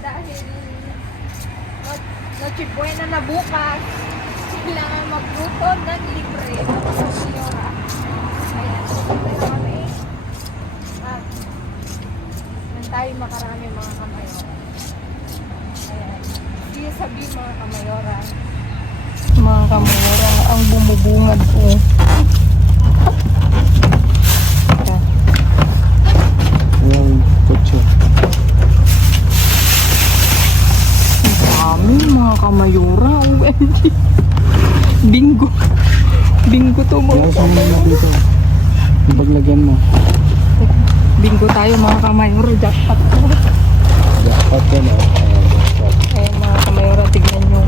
dahil Noche Buena na bukas, kailangan magluto ng libre ang mga Mayora. Ayan, pupunta na kami. At nang tayo makarami mga Kamayora. Ayan, hindi sabi mga Kamayora. Mga Kamayora, ang bumubungad ko. Yung kutso. Dami mga Kamayora. OMG. Bingo. Bingo to mga Yung saan mo Kamayora. dito? Yung paglagyan mo. Bingo tayo mga Kamayora. Jackpot to. Jackpot yan o. Jackpot. Ayan mga Kamayora, tignan nyo.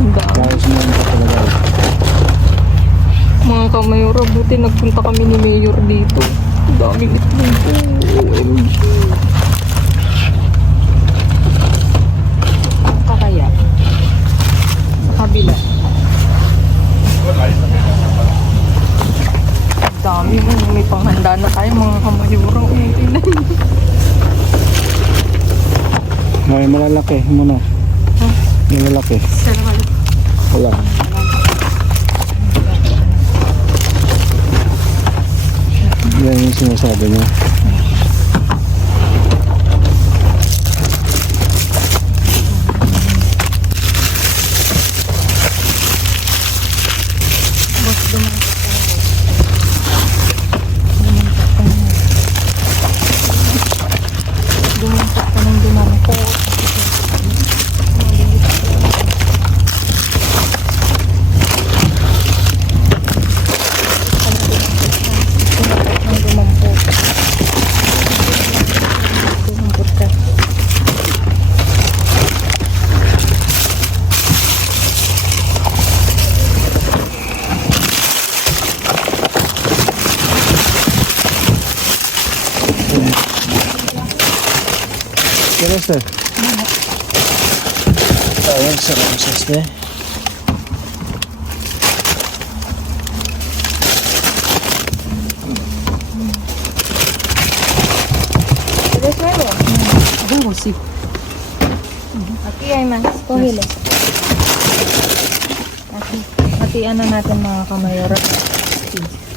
Ang dami. Guys, meron ka talaga. Mga Kamayora, buti nagpunta kami ni Mayor dito. Ang daming itlog po. OMG. Ang kakaya. Sa kabila. Ang dami. May panghanda na tayo mga Kamayora. Tingnan nyo. May malalaki muna. Huh? Malalaki. Sarap. Wala. Yan yung sinasabi niya. Boss, dumangat ka ng dumangkot. Kaya sir? Tawag sa Ramses eh. Puedes luego. Luego sí. Aquí hay más. Cógelo. Aquí. Hatian na natin mga Kamayora.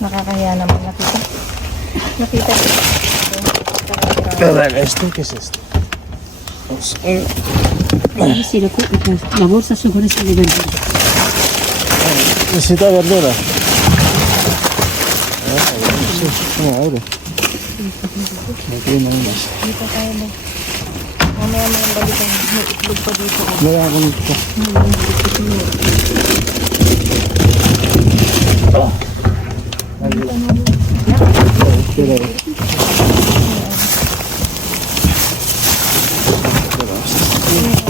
Nakakaya naman. Nakita. Nakita. Pero esto, ¿qué es esto? Si la bolsa seguro es de verdad. Necesita verdura. Sí, no, abre. Aquí no hay más. Dito tayo ba? Mamaya may balikan. May itlog pa dito. Wala akong ito. Pero,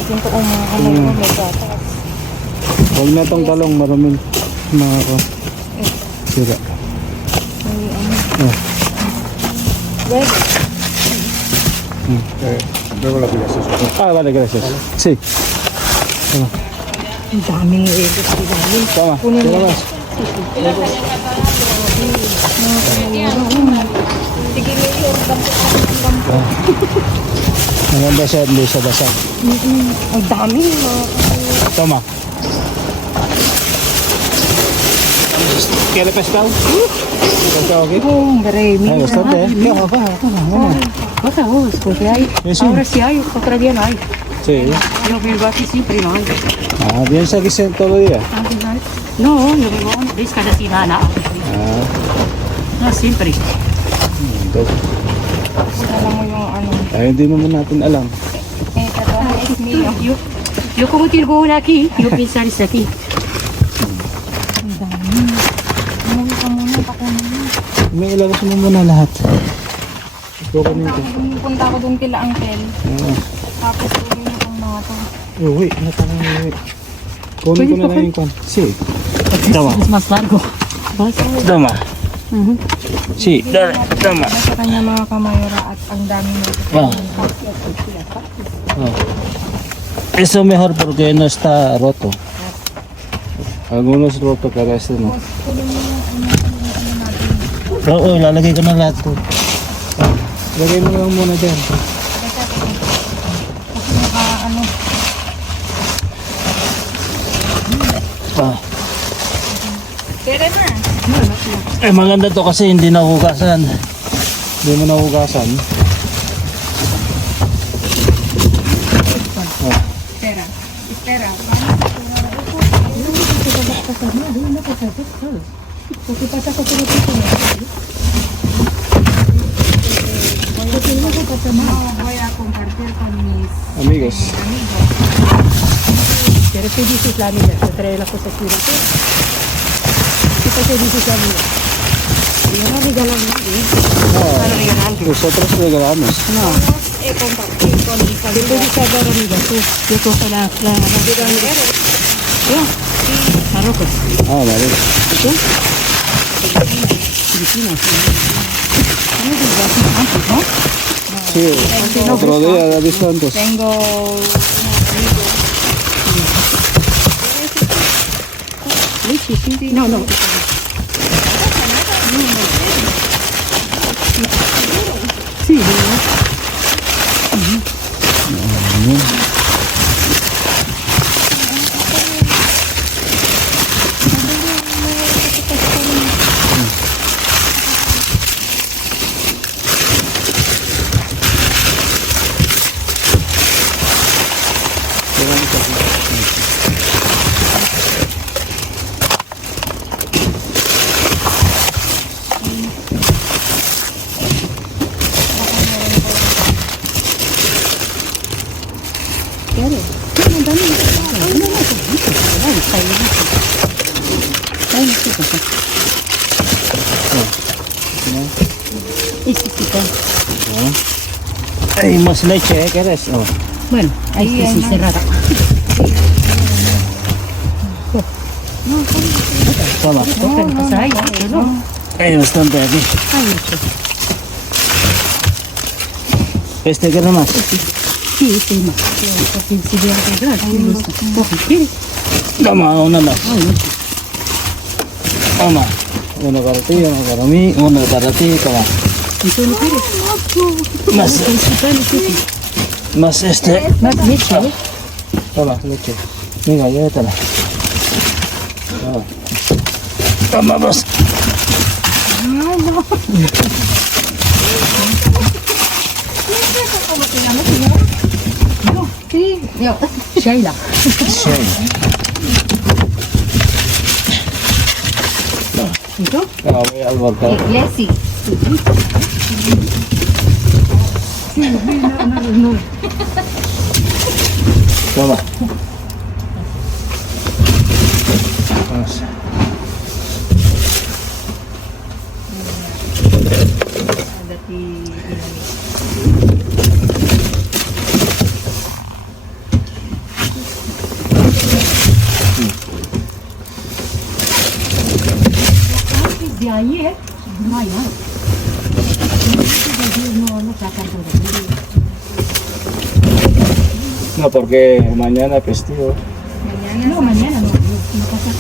Dito ko mga Kamayora. May gatas. huwag na itong talong maraming mga ko. Sira. May ano. Oh. Pwede. Luego la pilas eso. Ah, vale, gracias. Sí. Ang daming egos. Ang daming. Toma, Kunin toma mo. más. Sige, Mayor. Dampo. Maganda siya doon sa basa. Ang dami mga Toma. ¿Quiere pescado? ¿Pescado aquí? Hombre, Ah, bastante, ¿eh? No, va. Otra vos, porque hay, Sí. ahora sí hay, otro día no hay. Sí. Yo vivo aquí siempre no hay. Ah, ¿vienes aquí todo el día? Antes no hay. No, yo vivo desde cada semana. Ah, No, siempre. entonces. alam mo yung ano. Ay, hindi naman natin alam. Ito is Mio. Yo como tengo una aquí, yo pensar es aquí. Ang dami. Ano ka muna, ako muna. May ilagay mo muna lahat. Ito ko nito. Punta ako doon kila Uncle. Ah, Tapos uwi niyo ang mga to. uwi. Natanong uwi. Kunin ko na lang yung kwan. Sí. Tama. Es más largo. Vas a ver. Tama. Sí, tama. Sa kanya mga Kamayora at ang dami nito. Ah. Oh. Eso mejor porque no está roto. Algunos roto pero este no. Oo, lalagay ko na lahat to. Lagay mo lang muna dyan. ano. Ah. Pwede na. Eh maganda to kasi hindi nahugasan. Hindi mo nahugasan. Espera. Espera. No, voy a compartir con mis Amigos. amigos. Pero tú dices la amiga, te trae las cosas aquí. ¿Qué pasa dices la amiga? Yo no regalo nada, No, nosotros regalamos. No, Compartir con mis yo amigos. puedo saber amiga, tú. Yo cojo la amiga. Yo, Marruecos. Ah, vale. ¿Tú? Filipinas. No es bastante, ¿no? Sí, otro día la visto antes. Tengo Leche, sí. No, no. Sí, ¿no? Hay más leche, ¿quieres? Oh. Bueno, ahí está sí, cerrada. Toma. ¿Qué pasa ahí? No. Hay bastante aquí. Ahí ¿Este qué más? sí, sí, más. Porque si voy a arreglar, sí, me gusta. Coge, ¿quieres? Toma, una más. Ay, no. Toma. Uno para ti, uno para mí, uno para ti, toma. ¿Y tú no quieres? Más, más Más leche, ¿eh? Toma, leche. Venga, llévatela. Toma. Toma, más. Sí, yo. Sheila. Sí. ¿Y tú? No, voy a alborcar. Leslie. No. Toma. Vamos. De ayer, no hay nada. No sacan todo. No, porque mañana festivo. No, mañana no. No pasa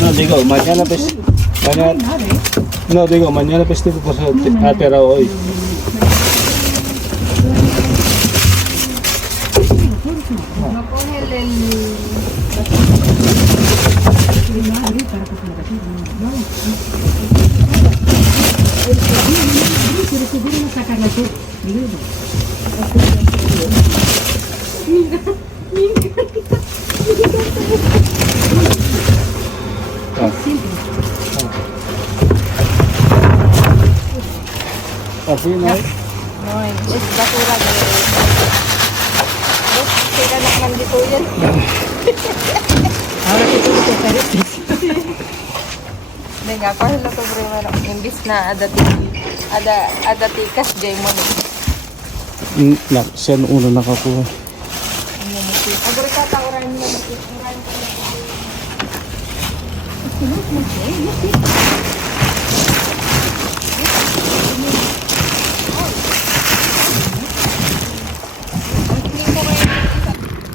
No, digo, mañana festivo. Mañana, nada, ¿eh? no, digo, mañana festivo, pues ha tirado hoy. No coge el Pero seguro no sacarla tú. Así no hay. No, es basura de... Sira naman dito yan. Ahora que tú te pareces. Venga, cógelo tú primero. Imbis na adatikas, jay mo na. Siya una nakakuha. Agora katauran mo na.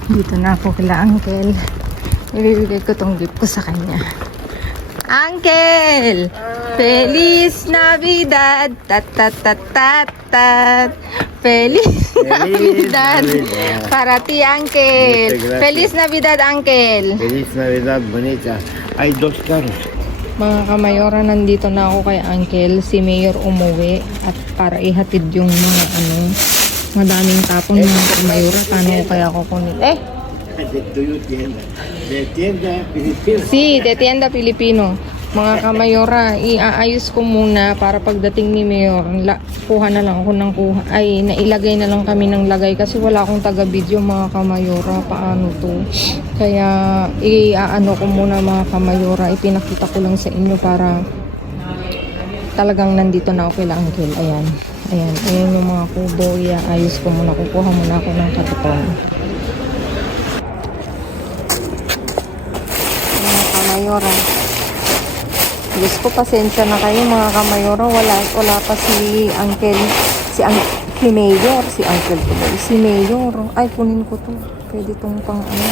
Dito na ako kila Uncle. Ibibigay ko tong gift ko sa kanya. Uncle! Feliz Navidad! Tat tat tat tat tat! Feliz Navidad. Navidad. Para ti, Uncle. Muchas gracias. Feliz Navidad, Uncle. Feliz Navidad, bonita. Hay dos carros. Mga kamayora, nandito na ako kay Uncle. Si Mayor umuwi at para ihatid yung mga madaming tapon mga kamayora. Paano ko kaya kukunin? De tuyo tienda. De tienda Filipina. Si, de Tienda Pilipino. Mga kamayora, iaayos ko muna para pagdating ni Mayor, kuha na lang ako ng kuha. Ay, nailagay na lang kami ng lagay kasi wala akong taga-video mga kamayora. Paano to? Kaya, iaano ko muna mga kamayora. Ipinakita ko lang sa inyo para talagang nandito na ako kila Uncle. Ayan. Ayan. Ayan yung mga kubo. Iaayos ko muna. Kukuha muna ako ng karton. Mga kamayora. Diyos ko, pasensya na kayo mga kamayora. Wala pa si Uncle, si Mayor, si Uncle ko ba? Si Mayor. Ay, kunin ko to. Pwede tong pang ano.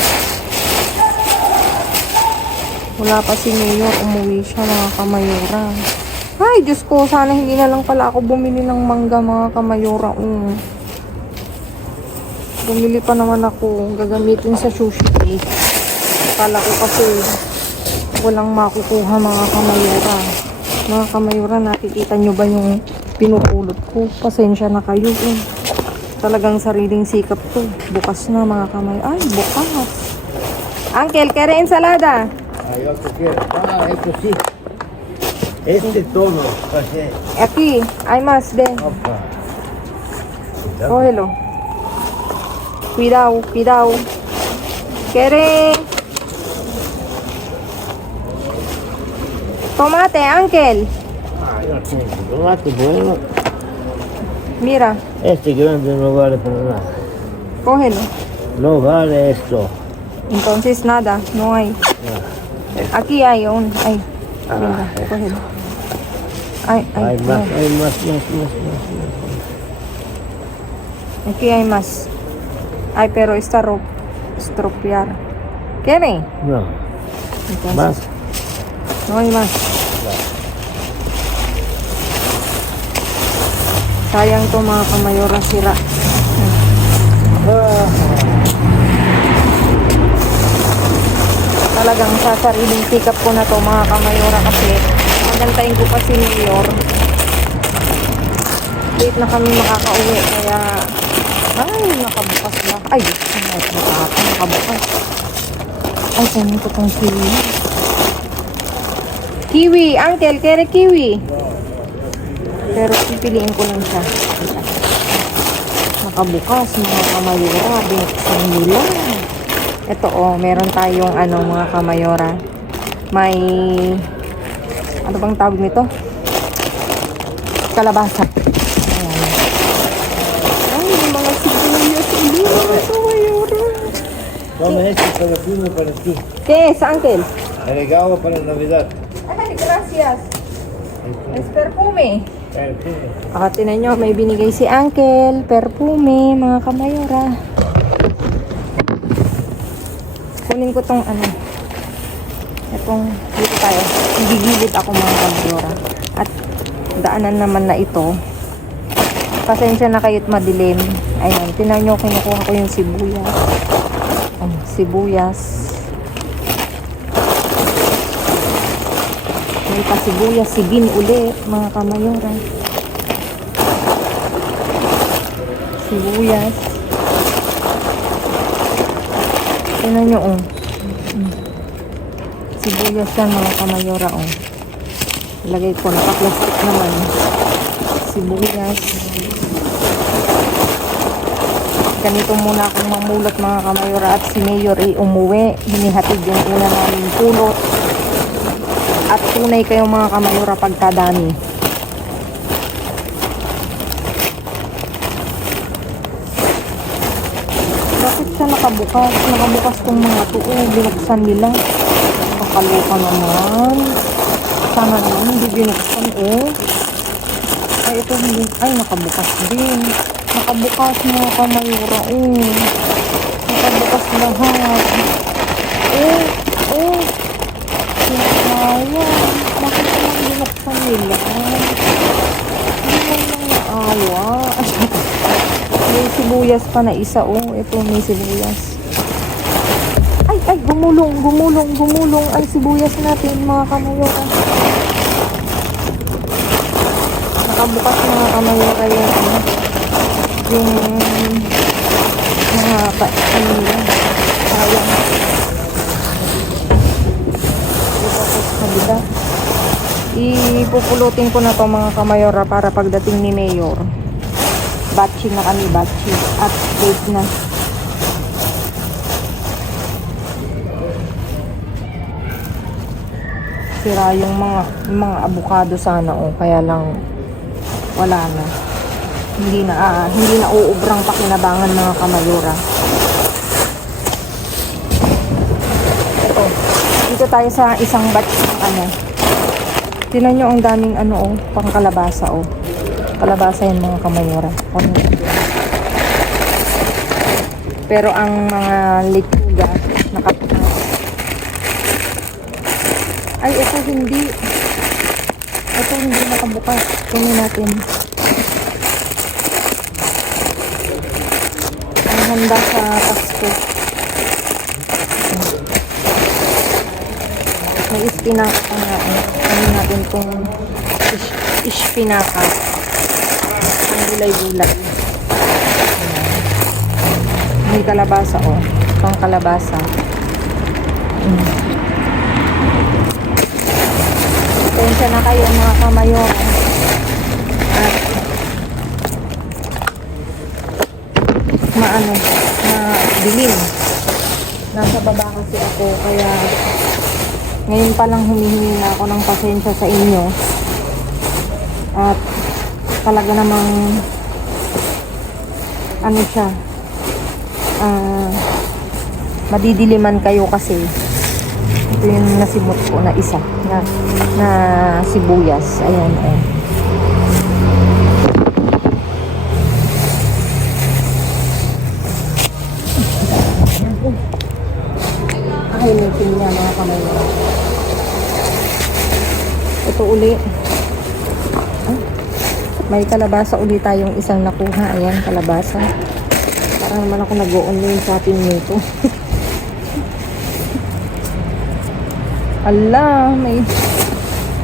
Wala pa si Mayor. Umuwi siya mga kamayora. Ay, Diyos ko, sana hindi na lang pala ako bumili ng mangga mga kamayora. Bumili pa naman ako. Gagamitin sa sushi cake. Kala ko kasi walang makukuha mga kamayora. Mga kamayora, nakikita nyo ba yung pinupulot ko? Pasensya na kayo Talagang sariling sikap to. Bukas na mga kamayora. Ay, bukas. Uncle, kere ensalada. Hay otro que. Esto sí. Este tono. Pasé. Aquí, hay más de. Opa. Cógelo. Cuidado, cuidado. Kere. Tomate, Uncle. No tiene tomate bueno. Mira, Este grande no vale para nada. cógelo. No vale esto. Entonces nada, no hay. Aquí hay un, ay. Venga, cógelo. Ay, ay, Hay más, no. hay más. Aquí hay más. Ay, pero está estropear. ¿Quiere? No. Entonces, Más. no hay más. Sayang to mga kamayora, sira. Talagang sa sariling sikap ko na to mga kamayora kasi magantayin ko pa si Mayor. Late na kami makakauwi kaya ay nakabukas na. Ay, nakabukas. Ay, kunin ko tong kiwi. Kiwi, Uncle, kere kiwi. Pero pipiliin ko lang siya. Nakabukas mga kamayora, binuksan nila. Ito meron tayong mga kamayora. May ano bang tawag nito? Kalabasa. Ayan. Ay, yung mga sibuyas ulit mga kamayora. Toma este perfume para ti. ¿Qué es, Uncle? Regalo para Navidad. Ay, gracias. Es perfume. Perfume. Tinan nyo, may binigay si Uncle. Perfume, mga kamayora. Kunin ko tong Itong, dito tayo. Gigilid ako mga kamayora. At daanan naman na ito. Pasensya na kayo't madilim. Ayan, tinan nyo, kinukuha ko yung sibuyas. Sibuyas. May pasibuyas, sigin uli, mga kamayora. Sibuyas. Tingnan nyo, Sibuyas yan, mga kamayora, Ilagay ko, naka-plastic naman. Sibuyas. Ganito muna akong mamulot, mga kamayora, at si Mayor ay umuwi. Hinihatid yung una namin pulot. At tunay kayo mga kamayora pagkadami. Bakit siya nakabukas? Nakabukas tong mga to. Binuksan nila. Kakaloka naman. Sana naman hindi binuksan Ay, ito hindi. Ay, nakabukas din. Nakabukas mga kamayora. Nakabukas lahat. Nakawa. Bakit naman binuksan nila? Hindi naman naawa. May sibuyas pa na isa. Oh, ito may sibuyas. Ay, gumulong ang sibuyas natin, mga kamayora. Nakabukas, mga kamayora, yung mga sayang. Tapos kabila. Ipupulutin ko na to, mga kamayora, para pagdating ni Mayor. Batching na kami, batching. Update na. Sira yung mga avocado sana, oh, kaya lang wala na. Hindi na uubrang pakinabangan, mga kamayora. Ito, dito tayo sa isang batch ng ano. Tingnan nyo ang daming ano, oh, pang kalabasa, oh. Kalabasa yan, mga kamayora. Pero ang mga lechuga nakapunas. Ay, ito hindi. Ito hindi nakabukas. Tingnan natin. Ang handa sa Pasko. May ispinaka pa nga. Tingnan natin itong ispinaka. Ang gulay-gulay. May kalabasa, oh. Pang kalabasa. Pasensya na kayo, mga kamayora. At dilim. Nasa baba kasi ako, kaya ngayon pa lang humihingi na ako ng pasensya sa inyo. At talaga namang ano siya, madidiliman kayo kasi ito yung nasimot ko na isa na sibuyas. Ayan, oh. Ahilitin niya, mga kamayora. Ito uli. May kalabasa uli tayong isang nakuha. Ayan, kalabasa. Parang naman ako nag-online shopping nito. Ala,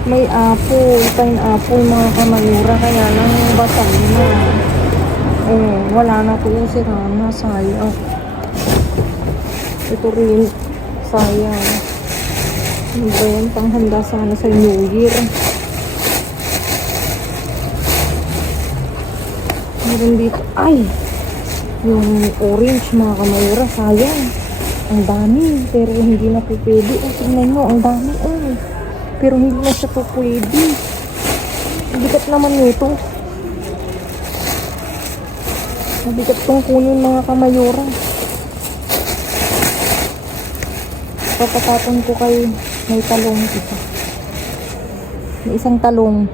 may apple, pineapple, mga kamayora, kaya lang basag na. Wala na to, sira na, sayang. Ito rin, sayang. Ano ba yan? Panghanda sana sa New Year. Meron dito, ay! Yung orange, mga kamayora, sayang. Ang dami, pero hindi na po pwede. Tingnan nyo, ang dami. Pero hindi na siya po pwede. Mabigat naman nito. Mabigat tong kunin, mga kamayora. Papatapon ko kay may talong ito. May isang talong.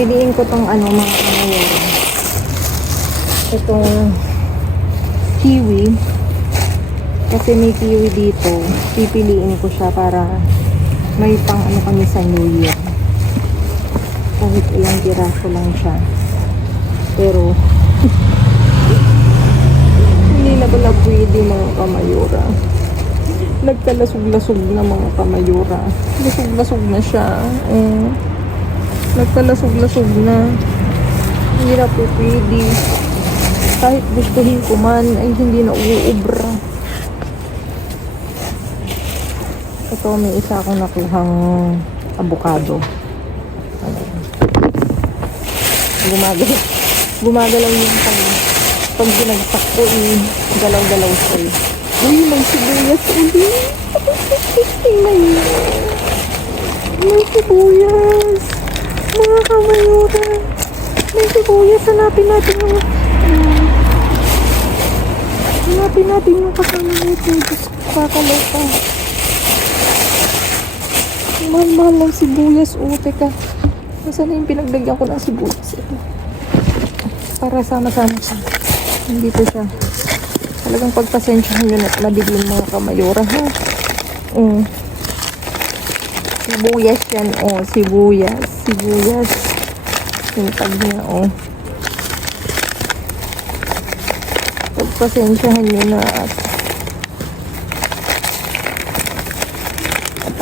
Piliin ko tong ano, mga kamayora. Itong kiwi. Kasi may kiwi dito. Pipiliin ko siya para may pang ano kami sa New Year. Kahit ilang piraso lang siya. Pero hindi na pala pwede, mga kamayora. Nagkalasog-lasog na, mga kamayora. Lasog-lasog na siya. Nagkalasog-lasog na. Hindi na po pwede. Kahit gustuhin ko man, ay hindi na uubra. Ito, may isa akong nakuhang avocado. Gumagalaw yung pag ginagsak ko, galaw-galaw siya. Uy, may sibuyas ulit. Tingnan niyo. May sibuyas. Mga kamayora, may sibuyas. Hanapin natin yung kasama nito. Diyos ko, kakalaw pa. Mahal-mahal ng sibuyas. Teka, nasaan na yung pinagdagyan ko ng sibuyas? Para sama-sama siya. Nandito siya. Talagang pagpasensyahan yun at madilim, mga kamayora, ha? Yan Sibuyas yan, oh. Sibuyas. Sibuyas. Sintag niya, oh. Pagpasensyahan nyo na at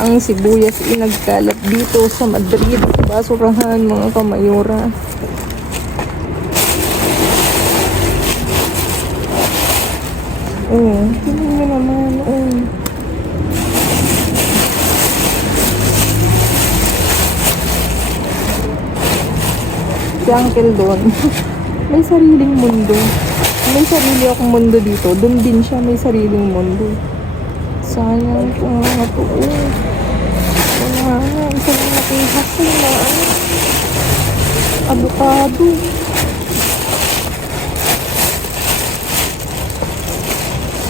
ang sibuyas inagkalat dito sa Madrid, sa basurahan, mga kamayora. Oh, tingnan nyo naman, oh. Si Uncle doon, may sariling mundo. May sarili akong mundo dito. Doon din siya, may sariling mundo. Sayang kung mga to. Wala na. Isa lang nakihasal na avocado.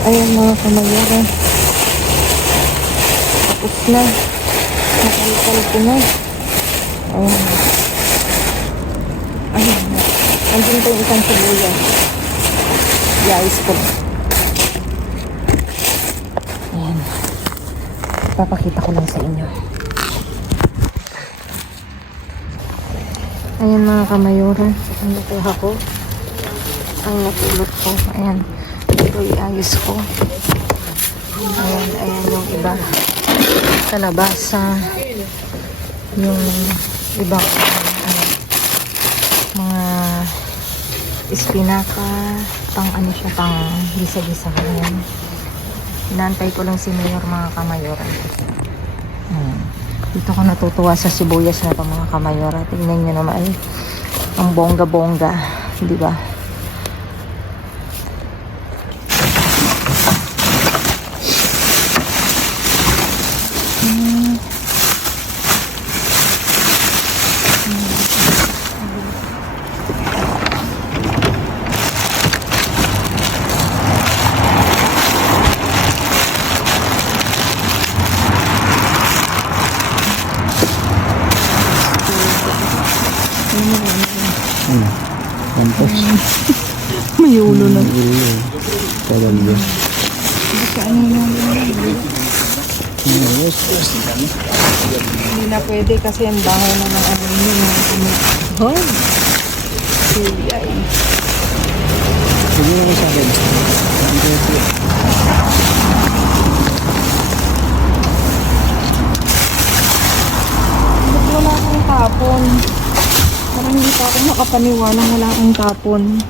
Ayan mga kamayara. Tapos na. Nakalkal ko na. Ayan. Ayan na. Andun pa yung isang sibuyas. Iayos ko na. Ayan. Papakita ko lang sa inyo. Ayan mga kamayora. Ang nakuha ko. Ang napulot ko. Ayan. Ito iayos ko. Ayan. Ayan yung iba. Kalabasa. Yung ibang mga espinaka. Pang ano siya. Pang gisa-gisa ko. Ayan. Inaantay ko lang si Mayor mga kamayora. Dito ko natutuwa sa sibuyas na ito mga kamayora. Tingnan nyo naman. Ang bongga-bongga. Diba? Campos. May ulo na. Talaga. Hindi na pwede kasi ang bahay na ng ano yun. Oh. Ay. Sige lang sa akin. Ba't wala akong tapon? Parang hindi pa ako makapaniwalang wala akong tapon.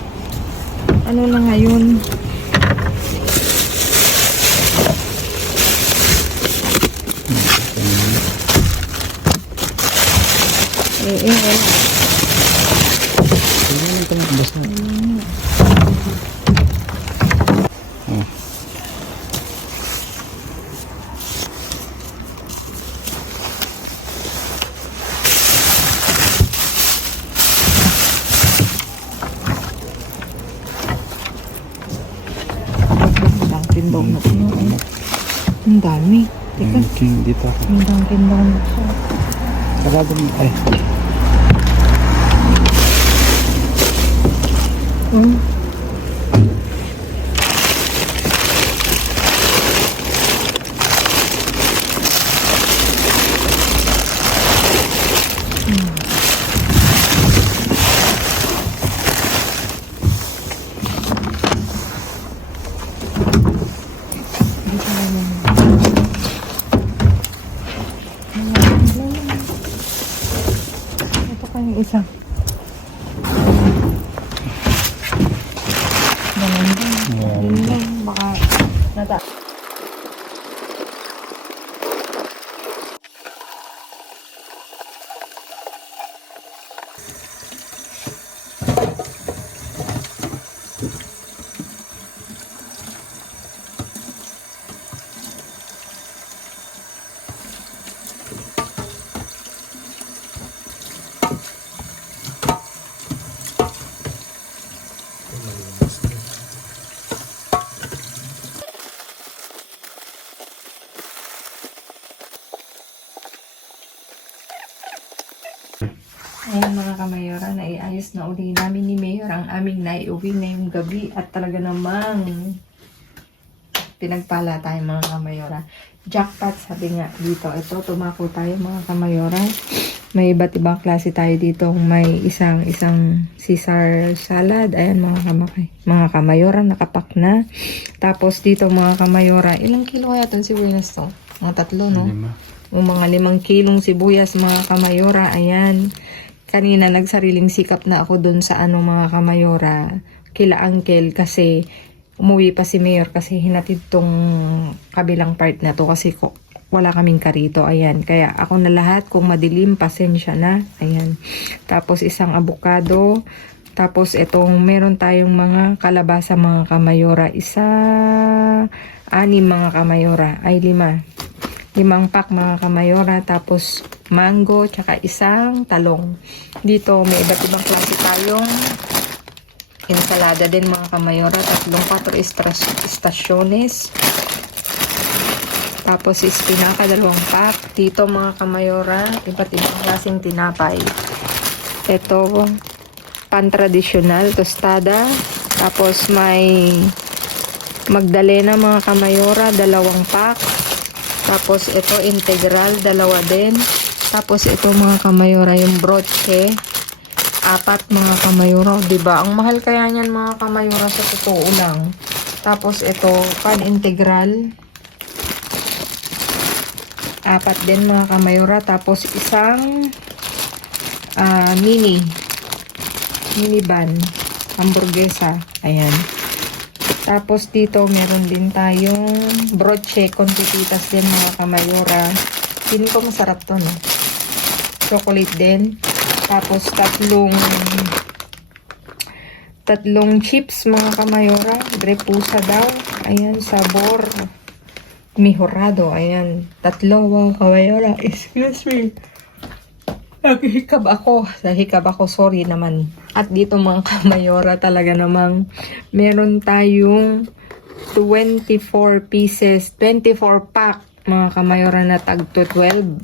Ano na ngayon? Wala. Sige lang ito. Basta. Tindog na siya. Ang dami. Teka. King dito ako. Tindog na siya. Sarado mo. Ay. Ito pa yung isa. Ganun lang. Yun lang. Baka nata. Ayan mga kamayora, naiayos na uli namin ni Mayor ang aming naiuwi ngayong gabi at talaga namang pinagpala tayo mga kamayora. Jackpot, sabi nga dito. Ito, tumako tayo mga kamayora. May iba't ibang klase tayo dito. May isang Caesar salad. Ayan mga kamayora, nakapak na. Tapos dito mga kamayora, ilang kilo kaya itong sibuyas to? Mga 3, no? 5. O mga 5 kilong sibuyas mga kamayora. Ayan. Kanina nagsariling sikap na ako dun sa mga kamayora. Kila Uncle kasi umuwi pa si Mayor kasi hinatid tong kabilang part na to kasi wala kaming karito. Ayan. Kaya ako na lahat. Kung madilim, pasensya na. Ayan. Tapos isang avocado. Tapos itong meron tayong mga kalabasa mga kamayora. 6 mga kamayora. Ay 5 pack mga kamayora. Tapos mango. Tsaka isang talong. Dito may iba't ibang klase tayong ensalada din mga kamayora. 4 istasyones. Tapos espinaka 2 pack. Dito mga kamayora, iba't ibang klaseng tinapay. Ito, pan-tradisyonal, tostada. Tapos may Magdalena mga kamayora, 2 pack. Tapos ito integral, 2 din. Tapos ito mga kamayora, yung broche. 4 mga kamayora, diba? Ang mahal kaya niyan mga kamayora sa totoo lang. Tapos ito, pan integral. 4 din mga kamayora. Tapos isang mini ban, hamburguesa. Ayan. Tapos dito meron din tayong broche con pepitas din mga kamayora. Feeling ko masarap to, no? Chocolate din. Tapos 3 chips mga kamayora. Repusa daw. Ayan, sabor mejorado. Ayan, 3 mga kamayora. Excuse me. Naghihikab ako. Nahikab ako, sorry naman. At dito mga kamayora talaga namang meron tayong 24 pieces, 24 pack mga kamayora na tag to 12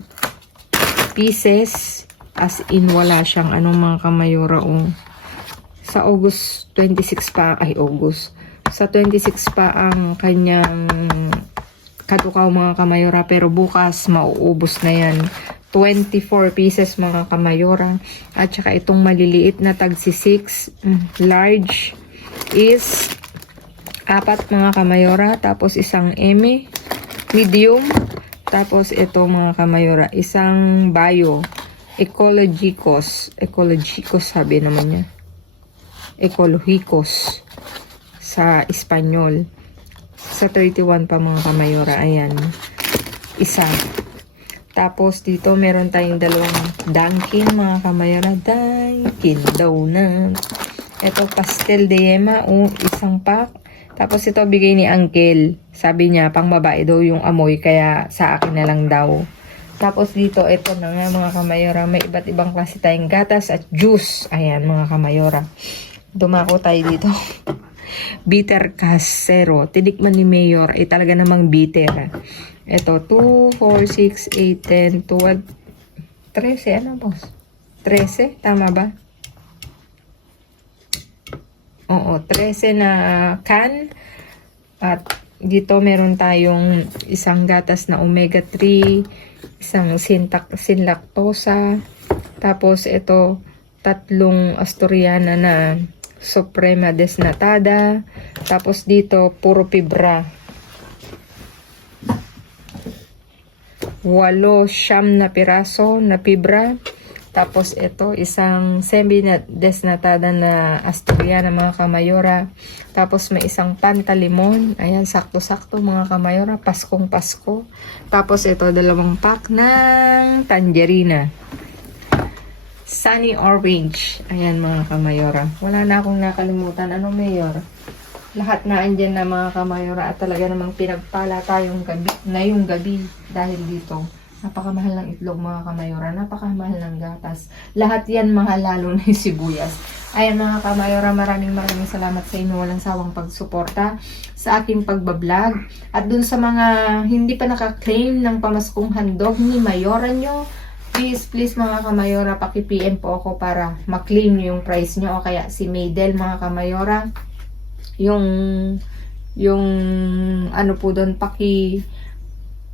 pieces. As in, wala siyang mga kamayora. Sa August 26 pa, sa 26 pa ang kanyang katukaw mga kamayora. Pero bukas, mauubos na yan. 24 pieces mga kamayora. At saka itong maliliit na tag 6, large is 4 mga kamayora. Tapos isang medium. Tapos ito mga kamayora, isang bio. Ecologicos sabi naman niya. Ecologicos sa Espanyol. Sa 31 pa mga kamayora. Ayan. Isa. Tapos dito meron tayong 2 Dunkin mga kamayora. Dunkin donut. Ito pastel de yema. 1 pack. Tapos ito bigay ni Uncle. Sabi niya pang babae daw yung amoy. Kaya sa akin na lang daw. Tapos dito, ito na nga mga kamayora, may iba't ibang klase tayong gatas at juice. Ayan mga kamayora. Dumako tayo dito. Bitter casero. Tinikman ni Mayor, ay talaga namang bitter. Ito, 2, 4, 6, 8, 10, 12, 13. Ano boss? 13? Tama ba? Oo, 13 na can. At dito meron tayong isang gatas na omega 3. Isang sinlactosa. Tapos ito, 3 Asturiana na Suprema Desnatada. Tapos dito, puro fibra. 8 siyam na piraso na fibra. Tapos ito, isang semi-desnatada na Asturiana mga kamayora. Tapos may isang pantalimon. Ayan, sakto-sakto mga kamayora. Paskong Pasko. Tapos ito, 2 pack ng tangerina. Sunny orange. Ayan mga kamayora. Wala na akong nakalimutan. Ano, Mayor? Lahat na andyan na mga kamayora. At talaga namang pinagpala tayong gabi dahil dito. Napakamahal ng itlog mga kamayora. Napakamahal ng gatas. Lahat yan mahal, lalo na yung sibuyas. Ayan mga kamayora, maraming salamat sa inyo. Walang sawang pagsuporta sa aking pagbablog. At dun sa mga hindi pa naka-claim ng pamaskong handog ni Mayora nyo, please mga kamayora, paki-PM po ako para ma-claim nyo yung price nyo. O kaya si Maydel mga kamayora, yung yung ano po doon,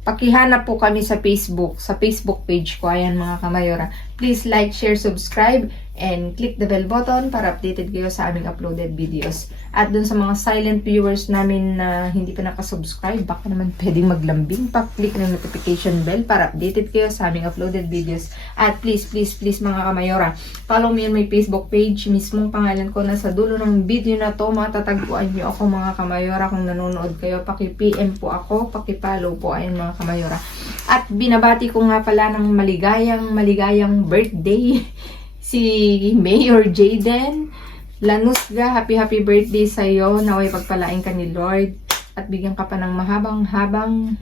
pakihanap po kami sa Facebook page ko. Ayan mga kamayora. Please like, share, subscribe, and click the bell button para updated kayo sa aming uploaded videos. At dun sa mga silent viewers namin na hindi pa nakasubscribe, baka naman pwedeng maglambing, pa-click ng notification bell para updated kayo sa aming uploaded videos. At please mga kamayora, follow me on my Facebook page. Mismong pangalan ko na sa dulo ng video na to. Matatagpuan nyo ako mga kamayora. Kung nanonood kayo, paki-PM po ako, paki-follow po. Ayun mga kamayora. At binabati ko nga pala ng maligayang birthday si Mayor Jaden Lanusga. Happy birthday sa iyo. Naway pagpalain ka ni Lord at bigyan ka pa ng mahabang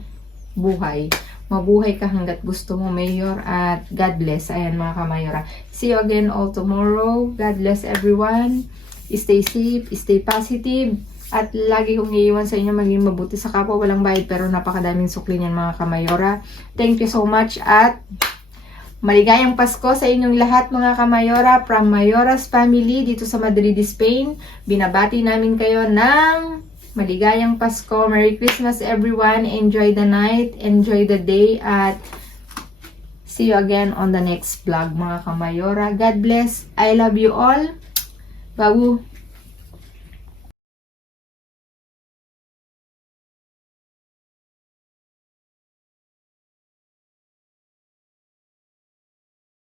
buhay. Mabuhay ka hanggat gusto mo, Mayor, at God bless. Ayan mga kamayora. See you again all tomorrow. God bless everyone. Stay safe, stay positive. At lagi kong iiwan sa inyo maging mabuti sa kapwa. Walang bayad pero napakadaming sukli niyan mga kamayora. Thank you so much at maligayang Pasko sa inyong lahat mga kamayora from Mayora's family dito sa Madrid, Spain. Binabati namin kayo ng maligayang Pasko. Merry Christmas everyone. Enjoy the night, enjoy the day, at see you again on the next vlog mga kamayora. God bless. I love you all. Babu.